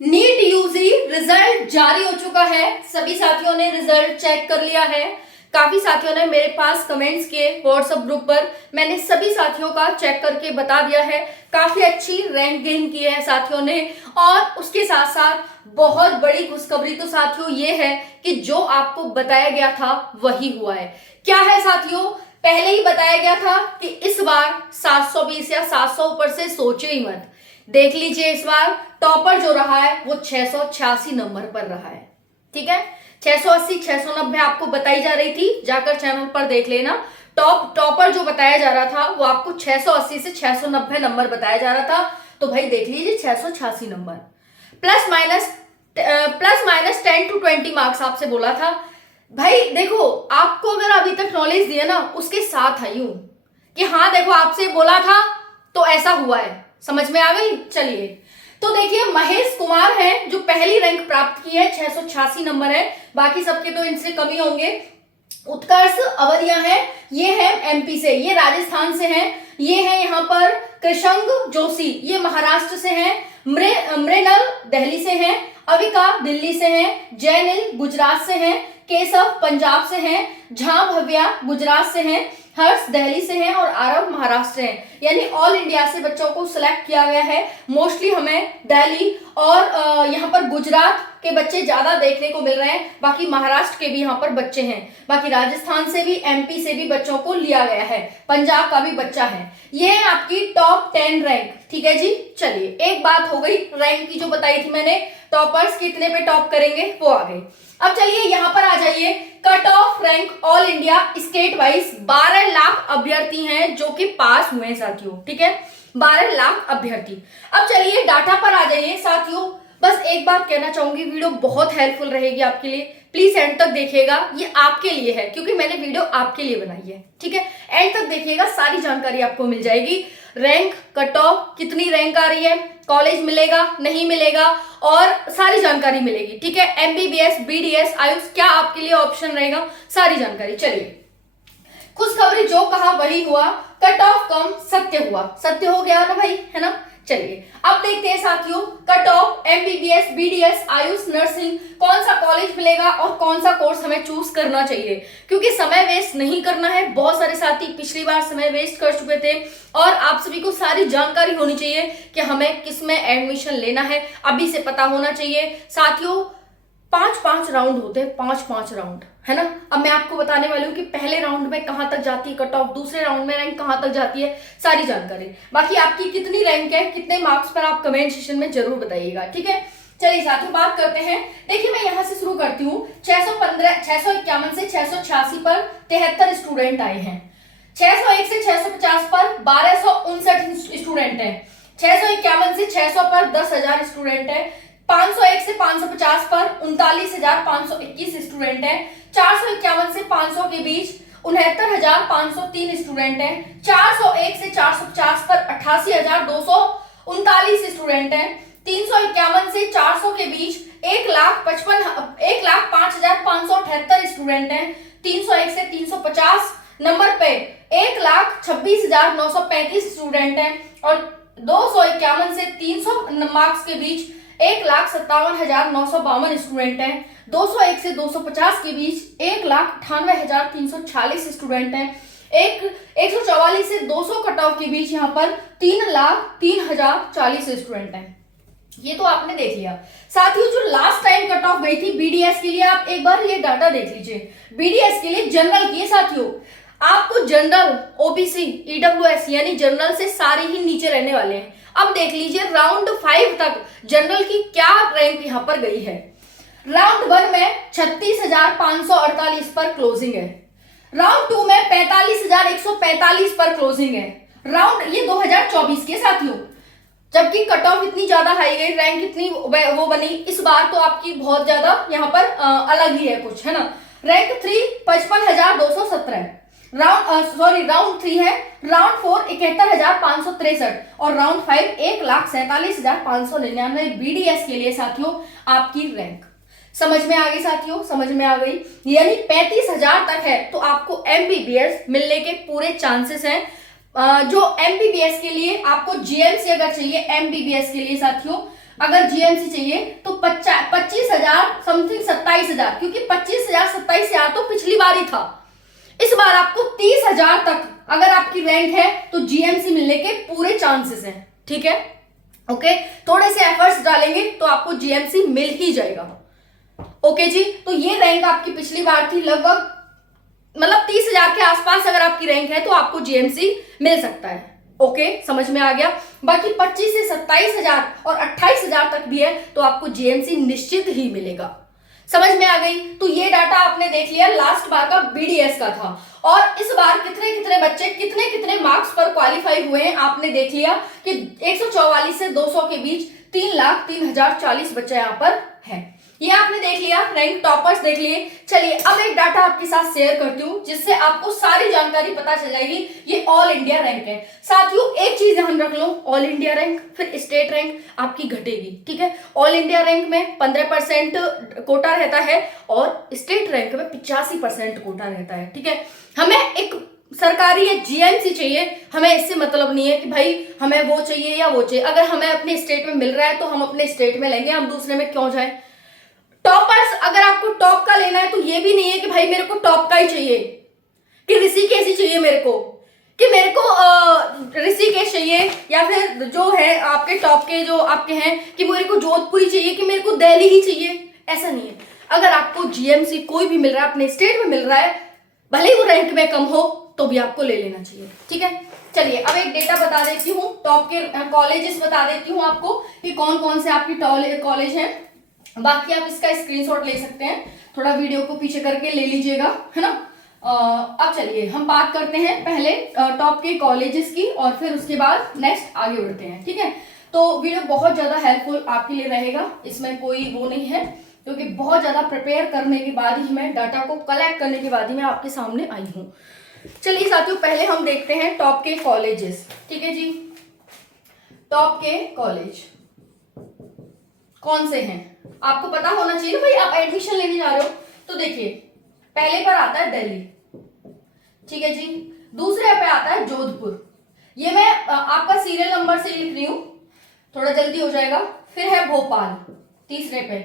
NEET UG result जारी हो चुका है। सभी साथियों ने रिजल्ट चेक कर लिया है। काफी साथियों ने मेरे पास कमेंट्स किए व्हाट्सएप ग्रुप पर। मैंने सभी साथियों का चेक करके बता दिया है। काफी अच्छी रैंक गेन की है साथियों ने। और उसके साथ साथ बहुत बड़ी खुशखबरी तो साथियों ये है कि जो आपको बताया गया था वही हुआ है। क्या है साथियों? पहले ही बताया गया था कि इस बार 720 या 700 ऊपर से सोचे ही मत। देख लीजिए, इस बार टॉपर जो रहा है वो 686 नंबर पर रहा है। ठीक है, 680 690 आपको बताई जा रही थी, जाकर चैनल पर देख लेना। टॉपर जो बताया जा रहा था वो आपको 680 से 690 नंबर बताया जा रहा था। तो भाई देख लीजिए 686 number, plus minus 10 to 20 marks आपसे बोला था। भाई देखो, आपको अगर अभी तक नॉलेज दिया ना, उसके साथ आई हूं कि हाँ देखो आपसे बोला था तो ऐसा हुआ है। समझ में आ गई? चलिए, तो देखिए महेश कुमार हैं जो पहली रैंक प्राप्त की है, 686 नंबर है। बाकी सबके तो इनसे कम ही होंगे। उत्कर्ष अवधिया है, ये है एमपी से, ये राजस्थान से हैं। ये है यहाँ पर कृषंग जोशी, ये महाराष्ट्र से हैं। मृणल दिल्ली से हैं। अविका दिल्ली से हैं। जयनिल गुजरात से हैं। केशव पंजाब से हैं। झा भव्या गुजरात से हैं। हर्ष दिल्ली से हैं और आरव महाराष्ट्र हैं। यानी ऑल इंडिया से बच्चों को सिलेक्ट किया गया है। मोस्टली हमें दिल्ली और यहाँ पर गुजरात के बच्चे ज्यादा देखने को मिल रहे हैं। बाकी महाराष्ट्र के भी यहाँ पर बच्चे हैं। बाकी राजस्थान से भी, एमपी से भी बच्चों को लिया गया है। पंजाब का भी बच्चा है। ये है आपकी टॉप 10 रैंक। ठीक है जी, चलिए एक बात हो गई रैंक की जो बताई थी मैंने, टॉपर्स कितने पे टॉप करेंगे वो आ गई। अब चलिए यहाँ पर आ जाइए, cut off rank all India state wise 12 lakh अभ्यर्थी हैं जो कि पास हुए हैं साथियों। ठीक है, 12 लाख अभ्यर्थी। अब चलिए डाटा पर आ जाइए साथियों। बस एक बात कहना चाहूंगी, वीडियो बहुत हेल्पफुल रहेगी आपके लिए। प्लीज एंड तक देखिएगा, ये आपके लिए है क्योंकि मैंने वीडियो आपके लिए बनाई है। ठीक है, एंड तक देखिएगा, सारी जानकारी आपको मिल जाएगी। रैंक, कट ऑफ, कितनी रैंक आ रही है, कॉलेज मिलेगा नहीं मिलेगा, और सारी जानकारी मिलेगी। ठीक है, एमबीबीएस, बीडीएस, आयुष क्या आपके लिए ऑप्शन रहेगा, सारी जानकारी। चलिए, खुशखबरी जो कहा वही हुआ, कट ऑफ कम, सत्य हुआ। सत्य हो गया ना भाई, है ना? चलिए अब देखते हैं साथियों, cut off MBBS, BDS, Ayush, nursing, कौन सा कॉलेज मिलेगा और कौन सा कोर्स हमें चूज करना चाहिए, क्योंकि समय वेस्ट नहीं करना है। बहुत सारे साथी पिछली बार समय वेस्ट कर चुके थे और आप सभी को सारी जानकारी होनी चाहिए कि हमें किस में एडमिशन लेना है, अभी से पता होना चाहिए साथियों। 5-5 राउंड होते हैं, 5-5 राउंड, है ना? अब मैं आपको बताने वाली हूँ कि पहले राउंड में कहां तक जाती है कट ऑफ, दूसरे राउंड में रैंक कहां तक जाती है, सारी जानकारी। बाकी आपकी कितनी रैंक है, कितने मार्क्स पर, आप कमेंट सेक्शन में जरूर बताइएगा। ठीक है, चलिए साथियों बात करते हैं। देखिए मैं यहां से शुरू करती हूँ। 651 से 686 पर 73 स्टूडेंट आए हैं। 601 से 650 पर 1259 स्टूडेंट है। 651 से 600 पर 10,000 स्टूडेंट है। 501 से 550 पर 39,521 स्टूडेंट है। 451 से 500 के बीच 69,503 स्टूडेंट है। 401 से 450 पर 88,239 स्टूडेंट है। 351 से 400 के बीच 1,05,578 स्टूडेंट है। 301 से 350 नंबर पे 1,26,935 स्टूडेंट है। और 251 से 300 मार्क्स के बीच 1,57,952 स्टूडेंट हैं। 201 से 250 के बीच 1,98,340 स्टूडेंट हैं। 144 से 200 कट ऑफ के बीच यहाँ पर 3,03,040 स्टूडेंट हैं। ये तो आपने देख लिया साथियों। जो लास्ट टाइम कट ऑफ गई थी बीडीएस के लिए, आप एक बार ये डाटा देख लीजिए। बीडीएस के लिए जनरल की साथियों, आपको जनरल, ओबीसी, ईडब्ल्यूएस यानी जनरल से सारे ही नीचे रहने वाले हैं। अब देख लीजिए राउंड 5 तक जनरल की क्या रैंक यहां पर गई है। राउंड 1 में 36,548 पर क्लोजिंग है। राउंड 2 में 45,145 पर क्लोजिंग है। राउंड, ये 2024 के साथियों, जबकि कट ऑफ इतनी ज्यादा हाई गई, रैंक इतनी वो बनी। इस बार तो आपकी बहुत ज्यादा यहाँ पर अलग ही है कुछ, है ना? रैंक 3 55,217, राउंड 3 है। राउंड 4 71,563 और राउंड 5 1,47,599 बीडीएस के लिए साथियों आपकी रैंक। समझ में आ गई साथियों? समझ में आ गई। यानी 35,000 तक है तो आपको एमबीबीएस मिलने के पूरे चांसेस हैं। जो एमबीबीएस के लिए आपको जीएमसी अगर चाहिए, एमबीबीएस के लिए साथियों अगर जीएमसी चाहिए तो 25,000 समथिंग 27,000, क्योंकि 25,000 27,000 तो पिछली बार ही था। इस बार आपको 30,000 तक अगर आपकी रैंक है तो जीएमसी मिलने के पूरे चांसेस हैं। ठीक है, ओके, थोड़े से एफर्ट्स डालेंगे तो आपको जीएमसी मिल ही जाएगा। ओके जी, तो ये रैंक आपकी पिछली बार थी, लगभग मतलब 30,000 के आसपास अगर आपकी रैंक है तो आपको जीएमसी मिल सकता है। ओके, समझ में आ गया। बाकी 25 से 27,000 और 28,000 तक भी है तो आपको जीएमसी निश्चित ही मिलेगा। समझ में आ गई। तो ये डाटा आपने देख लिया, लास्ट बार का बीडीएस का था। और इस बार कितने कितने बच्चे कितने कितने मार्क्स पर क्वालिफाई हुए हैं आपने देख लिया कि 144 से 200 के बीच 3,03,040 बच्चे यहाँ पर है। ये आपने देख लिया, रैंक टॉपर्स देख लिए। चलिए अब एक डाटा आपके साथ शेयर करती हूँ जिससे आपको सारी जानकारी पता चल जाएगी। ये ऑल इंडिया रैंक है साथियों। एक चीज ध्यान रख लो, ऑल इंडिया रैंक फिर स्टेट रैंक आपकी घटेगी। ठीक है, ऑल इंडिया रैंक में 15% कोटा रहता है और स्टेट रैंक में 85% कोटा रहता है। ठीक है, हमें एक सरकारी या जीएमसी चाहिए, हमें इससे मतलब नहीं है कि भाई हमें वो चाहिए या वो चाहिए। अगर हमें अपने स्टेट में मिल रहा है तो हम अपने स्टेट में लेंगे, हम दूसरे में क्यों जाए। टॉपर्स, अगर आपको टॉप का लेना है तो ये भी नहीं है कि भाई मेरे को टॉप का ही चाहिए, कि ऋषिकेश ही चाहिए मेरे को, कि मेरे को ऋषिकेश चाहिए, या फिर जो है आपके टॉप के जो आपके हैं कि मेरे को जोधपुरी चाहिए, कि मेरे को दिल्ली ही चाहिए। ऐसा नहीं है। अगर आपको जीएमसी कोई भी मिल रहा है, अपने स्टेट में मिल रहा है, भले ही वो रैंक में कम हो तो भी आपको ले लेना चाहिए। ठीक है, चलिए अब एक डेटा बता देती हूँ, टॉप के कॉलेजेस बता देती हूँ आपको कि कौन कौन से आपकी कॉलेज हैं। बाकी आप इसका स्क्रीनशॉट ले सकते हैं, थोड़ा वीडियो को पीछे करके ले लीजिएगा, है ना। अब चलिए हम बात करते हैं पहले टॉप के कॉलेजेस की और फिर उसके बाद नेक्स्ट आगे बढ़ते हैं। ठीक है, तो वीडियो बहुत ज्यादा हेल्पफुल आपके लिए रहेगा, इसमें कोई वो नहीं है, क्योंकि बहुत ज्यादा प्रिपेयर करने के बाद ही मैं डाटा को कलेक्ट करने के बाद ही मैं आपके सामने आई हूँ। चलिए साथियों, पहले हम देखते हैं टॉप के कॉलेजेस। ठीक है जी, टॉप के कॉलेज कौन से हैं आपको पता होना चाहिए ना भाई, आप एडमिशन लेने जा रहे हो। तो देखिए पहले पर आता है दिल्ली, ठीक है जी, दूसरे पे आता है जोधपुर, ये मैं आपका सीरियल नंबर से लिख रही हूं, थोड़ा जल्दी हो जाएगा। फिर है भोपाल तीसरे पे,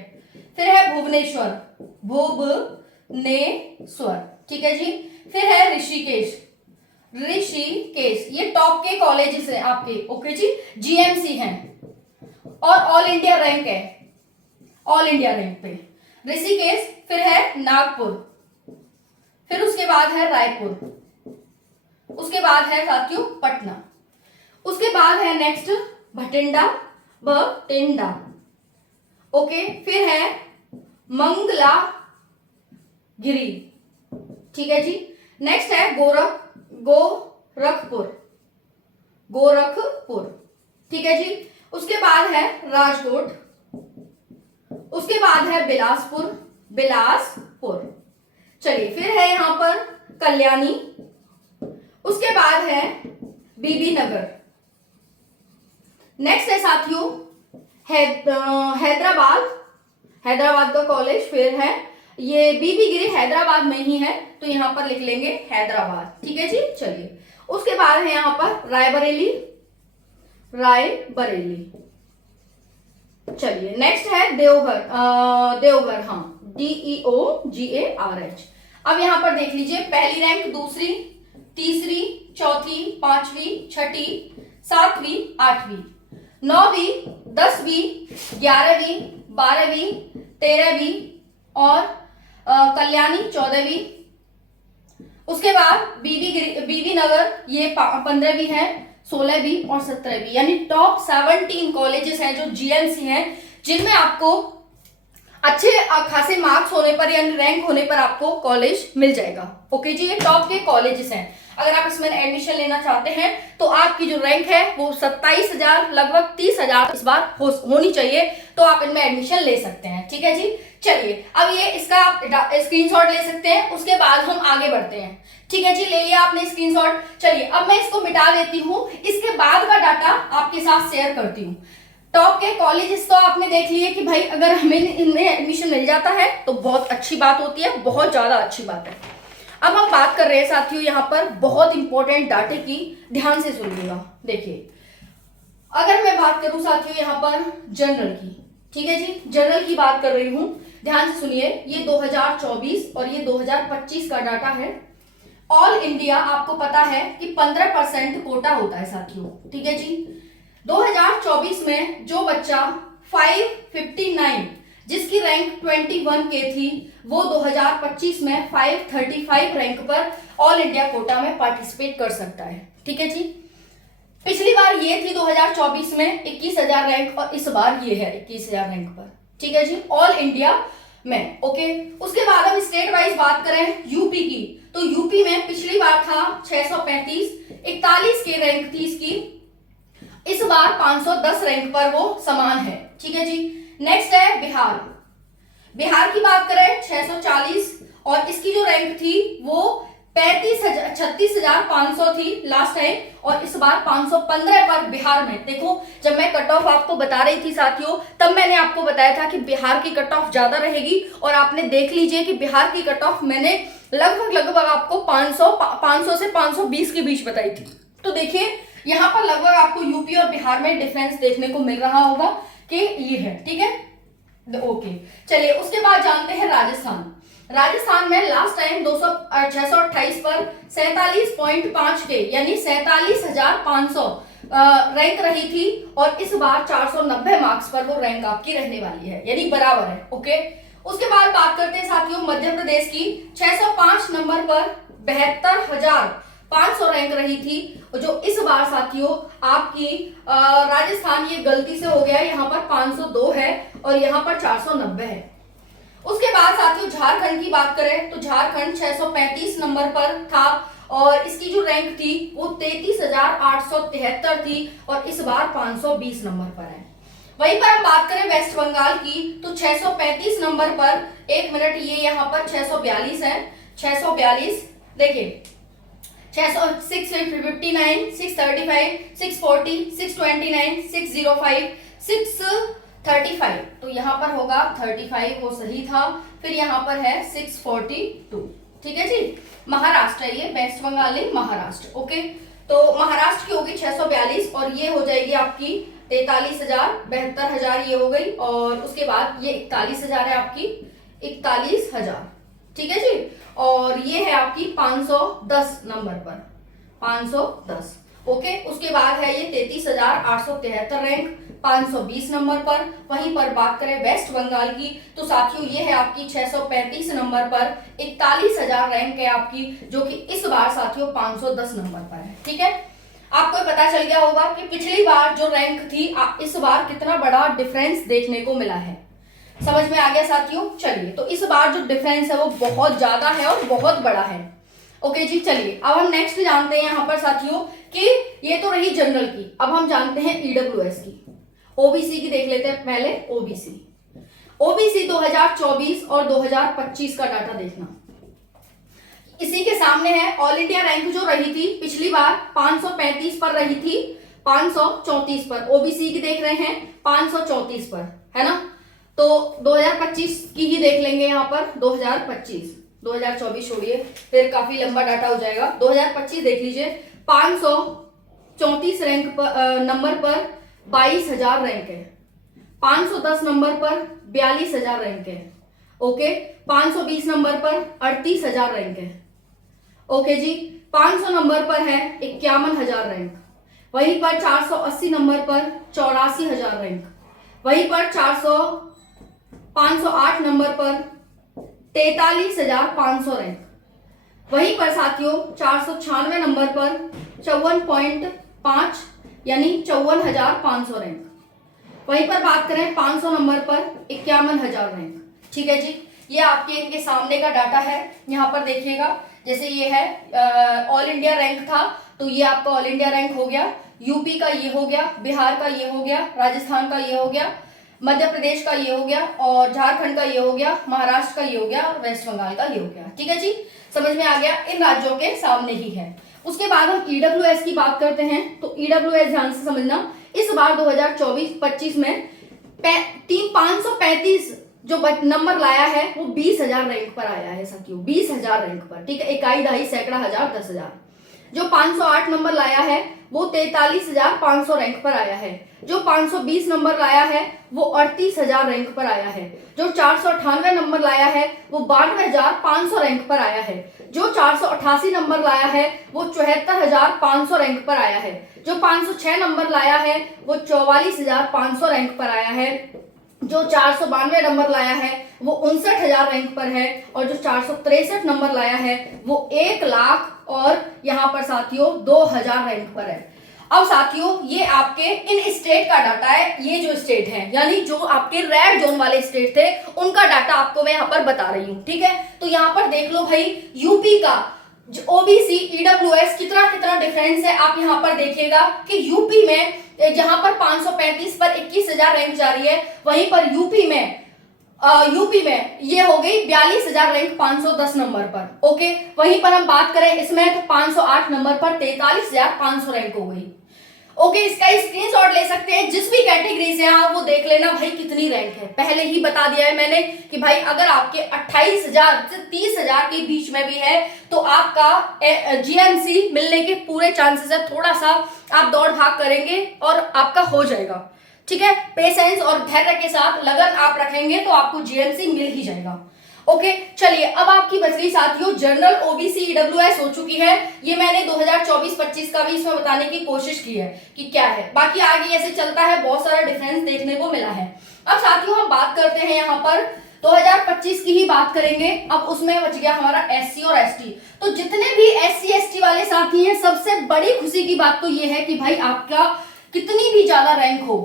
फिर है भुवनेश्वर, भुवनेश्वर, ठीक है जी। फिर है ऋषिकेश, ऋषिकेश, ये टॉप के कॉलेजेस हैं आपके। ओके जी, जीएमसी हैं और ऑल इंडिया रैंक है, ऑल इंडिया रैंक पे ऋषिकेश। फिर है नागपुर, फिर उसके बाद है रायपुर, उसके बाद है साथियों पटना, उसके बाद है नेक्स्ट भटिंडा, बठिंडा। ओके, फिर है मंगलागिरी, ठीक है जी। नेक्स्ट है गोरखपुर, गोरखपुर, ठीक है जी। उसके बाद है राजकोट, उसके बाद है बिलासपुर, बिलासपुर। चलिए फिर है यहां पर कल्याणी, उसके बाद है बीबी नगर। नेक्स्ट है साथियों हैदराबाद, हैदराबाद का कॉलेज। फिर है ये बीबी गिरी हैदराबाद में ही है तो यहां पर लिख लेंगे हैदराबाद, ठीक है जी। चलिए उसके बाद है यहां पर रायबरेली, रायबरेली। चलिए नेक्स्ट है देवघर, देवघर, हाँ, DEOGARH। अब यहां पर देख लीजिए पहली रैंक, दूसरी, तीसरी, चौथी, पांचवी, छठी, सातवीं, आठवीं, 9वीं, 10वीं, 11वीं, 12वीं, 13वीं और कल्याणी 14वीं। उसके बाद बीबी नगर ये 15वीं है, 16वीं और 17वीं, यानी टॉप 17 कॉलेजेस हैं जो जीएमसी हैं, जिनमें आपको अच्छे खासे मार्क्स होने पर यानी रैंक होने पर आपको कॉलेज मिल जाएगा। ओके जी, ये टॉप के कॉलेजेस हैं। अगर आप इसमें एडमिशन लेना चाहते हैं तो आपकी जो रैंक है वो 27,000 लगभग 30,000 इस बार होनी चाहिए, तो आप इनमें एडमिशन ले सकते हैं, ठीक है जी। चलिए अब ये इसका आप स्क्रीनशॉट ले सकते हैं, उसके बाद हम आगे बढ़ते हैं, ठीक है जी। ले लिया आपने स्क्रीनशॉट। चलिए अब मैं इसको मिटा देती हूँ, इसके बाद का डाटा आपके साथ शेयर करती हूँ। टॉप के कॉलेजेस तो आपने देख लिए कि भाई अगर हमें इनमें एडमिशन मिल जाता है तो बहुत अच्छी बात होती है, बहुत ज्यादा अच्छी बात है। अब हम बात कर रहे हैं साथियों यहाँ पर बहुत इंपॉर्टेंट डाटे की, ध्यान से सुनिएगा। देखिए अगर मैं बात करूं साथियों यहाँ पर जनरल की, ठीक है जी, जनरल की बात कर रही हूं, ध्यान से सुनिए। ये 2024 और ये 2025 का डाटा है। ऑल इंडिया आपको पता है कि 15% कोटा होता है साथियों, ठीक है जी। 2024 में जो बच्चा 559 जिसकी रैंक 21 के थी, वो 2025 में 535 रैंक पर ऑल इंडिया कोटा में पार्टिसिपेट कर सकता है, ठीक है जी। पिछली बार ये थी 2024 में 21,000 रैंक और इस बार ये है 21,000 रैंक पर, ठीक है जी, ऑल इंडिया में। ओके, उसके बाद हम स्टेट वाइज बात करें यूपी की, तो यूपी में पिछली बार था 635, 41 के रैंक थी इसकी, इस बार 510 रैंक पर वो समान है, ठीक है जी। नेक्स्ट है बिहार। बिहार की बात करें 640 और इसकी जो रैंक थी वो 36,500 थी लास्ट टाइम, और इस बार 515 पर बिहार में। देखो, जब मैं कट ऑफ आपको बता रही थी साथियों, तब मैंने आपको बताया था कि बिहार की कट ऑफ ज्यादा रहेगी, और आपने देख लीजिए कि बिहार की कट ऑफ मैंने लगभग आपको 500 से 520 के बीच बताई थी। तो देखिए यहाँ पर लगभग आपको यूपी और बिहार में डिफरेंस देखने को मिल रहा होगा कि ये है, ठीक है। ओके, चलिए उसके बाद जानते हैं राजस्थान। राजस्थान में लास्ट टाइम 628 पर 47.5 के यानी 47,500 रैंक रही थी, और इस बार 490 मार्क्स पर वो रैंक आपकी रहने वाली है, यानी बराबर है। ओके, उसके बाद बात करते हैं साथियों मध्य प्रदेश की। 605 नंबर पर 72,500 रैंक रही थी, जो इस बार साथियों आपकी राजस्थान, ये गलती से हो गया, यहाँ पर 502 है और यहाँ पर 490 है। उसके बाद साथियों झारखंड की बात करें तो झारखंड 635 नंबर पर था, और इसकी जो रैंक थी वो 33,873 थी, और इस बार 520 नंबर पर है। वहीं पर हम बात करें वेस्ट बंगाल की, तो 635 नंबर पर, एक मिनट, ये यहाँ पर 642 है, 642 देखिए, 659, 635, 640, 629, 605, 635, तो यहाँ पर होगा 35, वो सही था। फिर यहाँ पर है 642, ठीक है जी। महाराष्ट्र है ये, वेस्ट बंगाल नहीं, महाराष्ट्र। ओके, तो महाराष्ट्र की होगी 642 और ये हो जाएगी आपकी 43,000, 72,000 ये हो गई, और उसके बाद ये 41,000 है आपकी, 41,000, ठीक है जी। और ये है आपकी 510 नंबर पर, 510। ओके, उसके बाद है ये 33,873 रैंक, 520 नंबर पर। वहीं पर बात करें वेस्ट बंगाल की, तो साथियों ये है आपकी 635 नंबर पर, 41,000 रैंक है आपकी, जो कि इस बार साथियों 510 नंबर पर है, ठीक है। आपको पता चल गया होगा कि पिछली बार जो रैंक थी, इस बार कितना बड़ा डिफरेंस देखने को मिला है। समझ में आ गया साथियों? चलिए, तो इस बार जो डिफरेंस है वो बहुत ज्यादा है और बहुत बड़ा है। ओके जी, चलिए अब हम नेक्स्ट जानते हैं यहाँ पर साथियों कि ये तो रही जनरल की, अब हम जानते हैं ईडब्ल्यूएस की। ओबीसी की देख लेते हैं पहले। ओबीसी 2024 और 2025 का डाटा देखना। इसी के सामने है ऑल इंडिया रैंक जो रही थी पिछली बार 535 पर रही थी, 534 पर। ओबीसी की देख रहे हैं 534 पर, है ना। तो 2025 की ही देख लेंगे यहाँ पर। 2024 छोड़िए, फिर काफी लंबा डाटा हो जाएगा। 2025 देख लीजिए, 534 रैंक पर नंबर पर 22,000 रैंक है। 510 नंबर पर 42,000 रैंक है। ओके, 520 नंबर पर 38,000 रैंक है। ओके जी, 500 नंबर पर है 51,000 रैंक। वहीं पर 480 नंबर पर 84,000 रैंक। वहीं पर 508 नंबर पर 43,500 रैंक। वहीं पर साथियों 496 नंबर पर 54.5 यानी 54,500 रैंक। वहीं पर बात करें 500 नंबर पर 51,000 रैंक, ठीक है जी। ये आपके इनके सामने का डाटा है। यहाँ पर देखिएगा, जैसे ये है ऑल इंडिया रैंक था, तो ये आपका ऑल इंडिया रैंक हो गया। यूपी का ये हो गया, बिहार का ये हो गया, राजस्थान का ये हो गया, मध्य प्रदेश का ये हो गया, और झारखंड का ये हो गया, महाराष्ट्र का ये हो गया, और वेस्ट बंगाल का ये हो गया, ठीक है जी। समझ में आ गया, इन राज्यों के सामने ही है। उसके बाद हम ईडब्ल्यूएस की बात करते हैं, तो ईडब्ल्यूएस ध्यान से समझना, इस बार 2024-25 में 535 जो नंबर लाया है वो 20,000 रैंक पर आया है साथियों, 20,000 रैंक पर, ठीक है। इकाई, दहाई, सैकड़ा, हजार, 10,000। जो 508 नंबर लाया है वो 43,500 रैंक पर आया है। जो 520 नंबर लाया है वो 38,000 रैंक पर आया है। जो 498 नंबर लाया है वो 92,500 रैंक पर आया है। जो 488 नंबर लाया है वो 74,500 रैंक पर आया है। जो 506 नंबर लाया है वो 44,500 रैंक पर आया है। जो 492 नंबर लाया है वो 59,000 रैंक पर है। और जो 463 नंबर लाया है वो 1,00,000 और यहाँ पर साथियों 2,000 रैंक पर है। अब साथियों ये आपके इन स्टेट का डाटा है। ये जो स्टेट है यानी जो आपके रेड जोन वाले स्टेट थे उनका डाटा आपको मैं यहाँ पर बता रही हूँ, ठीक है। तो यहाँ पर देख लो भाई, यूपी का ओबीसी ईडब्ल्यूएस कितना कितना डिफरेंस है। आप यहाँ पर देखिएगा कि यूपी में जहां पर 535 पर 21,000 रैंक जा रही है, वहीं पर यूपी में ये हो गई 42,000 रैंक 510 नंबर पर। ओके, वहीं पर हम बात करें इसमें तो 508 नंबर पर 43,500 रैंक हो गई। ओके, इसका स्क्रीनशॉट ले सकते हैं। जिस भी कैटेगरी से आप वो देख लेना भाई कितनी रैंक है। पहले ही बता दिया है मैंने कि भाई अगर आपके 28,000 से 30,000 के बीच में भी है तो आपका जीएमसी मिलने के पूरे चांसेस है। थोड़ा सा आप दौड़ भाग करेंगे और आपका हो जाएगा, ठीक है। पेशेंस और धैर्य के साथ लगन आप रखेंगे तो आपको जीएमसी मिल ही जाएगा। ओके, चलिए अब आपकी बच गई साथियों जनरल ओबीसी ईडब्ल्यूएस हो चुकी है। ये मैंने 2024-25 का भी इसमें बताने की कोशिश की है कि क्या है। बाकी आगे ऐसे चलता है, बहुत सारा डिफरेंस देखने को मिला है। अब साथियों हम बात करते हैं यहाँ पर 2025 की ही बात करेंगे। अब उसमें बच गया हमारा एससी और एसटी। तो जितने भी एससी एसटी वाले साथी हैं, सबसे बड़ी खुशी की बात तो ये है कि भाई आपका कितनी भी ज्यादा रैंक हो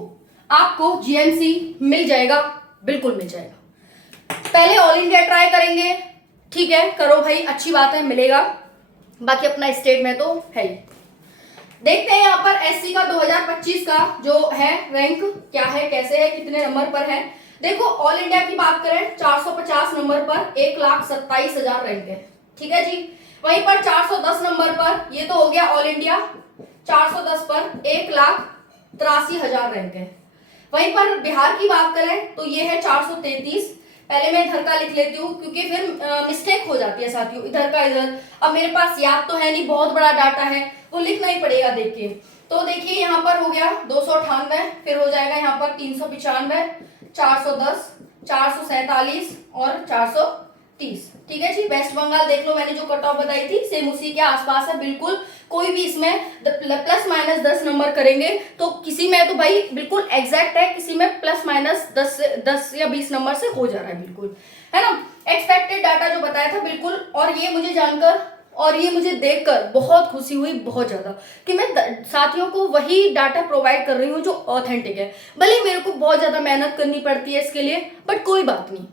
आपको जीएमसी मिल जाएगा, बिल्कुल मिल जाएगा। पहले ऑल इंडिया ट्राई करेंगे, ठीक है, करो भाई, अच्छी बात है, मिलेगा। बाकी अपना स्टेट में तो है ही। देखते हैं यहाँ पर एससी का 2025 का जो है रैंक क्या है, कैसे है, कितने नंबर पर है। देखो ऑल इंडिया की बात करें 450 नंबर पर 1,27,000 रैंक है, ठीक है जी। वहीं पर 410 नंबर पर, ये तो हो गया ऑल इंडिया, 410 पर 1,83,000 रैंक है। वहीं पर बिहार की बात करें तो ये है 433। पहले मैं इधर का लिख लेती हूँ क्योंकि फिर मिस्टेक हो जाती है साथियों, इधर का इधर। अब मेरे पास याद तो है नहीं, बहुत बड़ा डाटा है, वो लिखना ही पड़ेगा देख के। तो देखिए यहाँ पर हो गया 298, फिर हो जाएगा यहाँ पर 395, 410, 447 और 430, ठीक है जी। वेस्ट बंगाल देख लो, मैंने जो कट ऑफ बताई थी सेम उसी के आसपास है बिल्कुल। कोई भी इसमें प्लस माइनस 10 नंबर करेंगे तो किसी में तो भाई बिल्कुल एग्जैक्ट है, किसी में प्लस माइनस 10 या 20 नंबर से हो जा रहा है, बिल्कुल है ना। एक्सपेक्टेड डाटा जो बताया था बिल्कुल। और ये मुझे जानकर और ये मुझे देखकर बहुत खुशी हुई, बहुत ज्यादा, कि मैं साथियों को वही डाटा प्रोवाइड कर रही हूँ जो ऑथेंटिक है। भले मेरे को बहुत ज्यादा मेहनत करनी पड़ती है इसके लिए, बट कोई बात नहीं,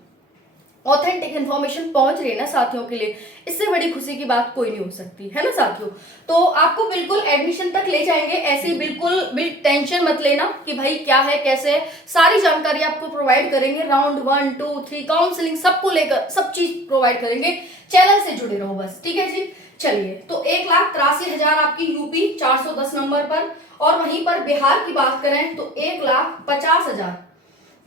ऑथेंटिक इन्फॉर्मेशन पहुंच रही है ना साथियों के लिए, इससे बड़ी खुशी की बात कोई नहीं हो सकती, है ना साथियों। तो आपको बिल्कुल एडमिशन तक ले जाएंगे, ऐसे बिल्कुल टेंशन मत लेना कि भाई क्या है कैसे है, सारी जानकारी आपको प्रोवाइड करेंगे। राउंड 1, 2, 3 काउंसलिंग सबको लेकर सब चीज प्रोवाइड करेंगे। चैनल से जुड़े रहो बस, ठीक है जी। चलिए, तो 1,83,000 आपकी यूपी 410 नंबर पर। और वहीं पर बिहार की बात करें तो 1,50,000,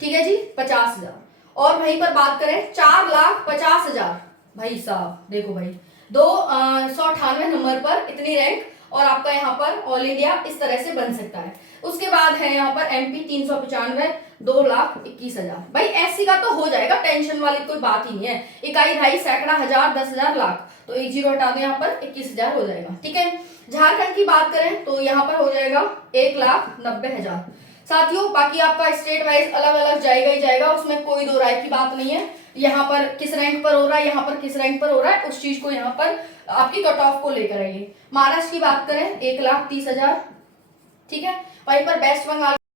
ठीक है जी, 50,000। और वहीं पर बात करें 4,50,000, भाई साहब देखो भाई 298 नंबर पर इतनी रैंक। और आपका यहाँ पर ऑल इंडिया इस तरह से बन सकता है। उसके बाद है यहाँ पर एमपी 395, 2,21,000। भाई एससी का तो हो जाएगा, टेंशन वाली कोई बात ही नहीं है। इकाई ढाई सैकड़ा हजार 10,000 लाख, तो एक जीरो हटा दो, यहाँ पर 21,000 हो जाएगा, ठीक है। झारखंड की बात करें तो यहाँ पर हो जाएगा 1,90,000 साथियों। बाकी आपका स्टेट वाइज अलग अलग जाएगा ही जाएगा, उसमें कोई दो राय की बात नहीं है। यहाँ पर किस रैंक पर हो रहा है, यहाँ पर किस रैंक पर हो रहा है, उस चीज को यहाँ पर आपकी कट ऑफ को लेकर आइए। महाराष्ट्र की बात करें 1,30,000, ठीक है। वहीं पर वेस्ट बंगाल